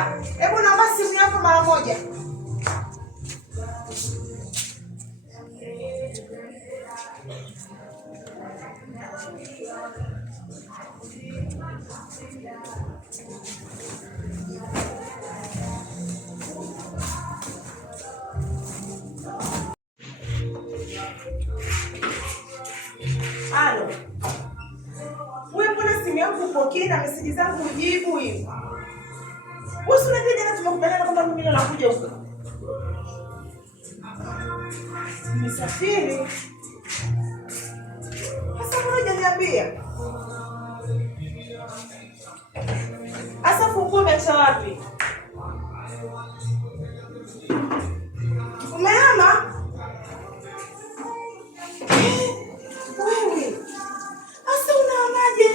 Kaka, hebu naomba simu yako mara moja. Halo. Wewe mbona simu yangu upokee na message zangu ujibu hivi? Wewe unajua jana tumekubaliana kwamba mimi leo nakuja huko. Nimesafiri. Sasa mbona hujaniambia? Asa funguo umeacha wapi? Umehama? Wewe. Asa unahamaje?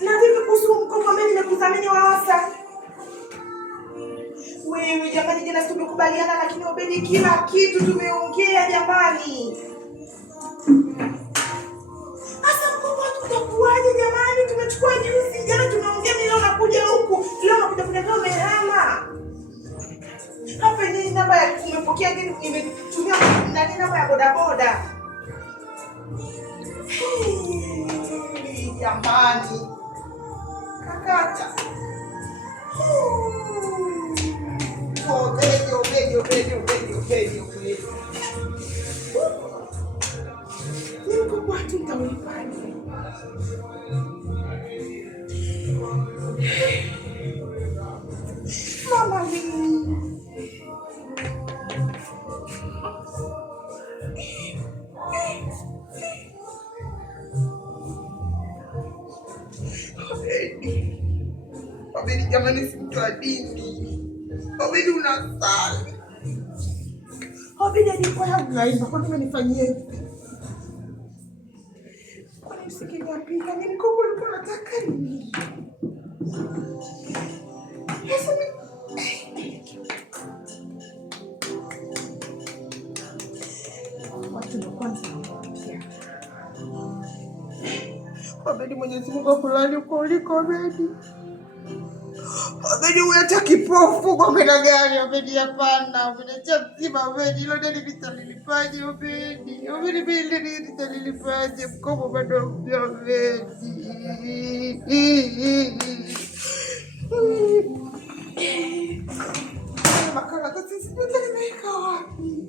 Na vipi kuhusu mkopo mimi nimekudhamini wa Asa? Wewe jamani, jana tumekubaliana lakini Obedi kila kitu tumeongea jamani. Asa mkopo tutakuaje jamani? Tumechukua juzi, jana tumeongea mimi leo nakuja huku. Leo nakuja kuniambia umehama. Hapa ni namba ya kumepokea gani nimetumia nani namba ya bodaboda. Jamani. Kakata. Obedi. Niko kwa watu mtaulipaje? Mama mimi. Obedi jamani, si mtu wa dini. Obedi unasali. Obedi alikuwa hajaimba, kwa nini umenifanyia hivi? Kwa nini usikiniambia ni mkopo ulikuwa unataka nini? Sasa watu ndio kwanza wanaongea. Obedi, Mwenyezi Mungu akulani uko uliko Obedi. Obedi unataka kipofu kwa kwenda gani Obedi? Hapana Obedi, acha mzima Obedi, hilo ndio nitalilipaje Obedi? Obedi bili nitalilipaje? Mkopo bado mpya Obedi. Makala sisi nimeweka wapi?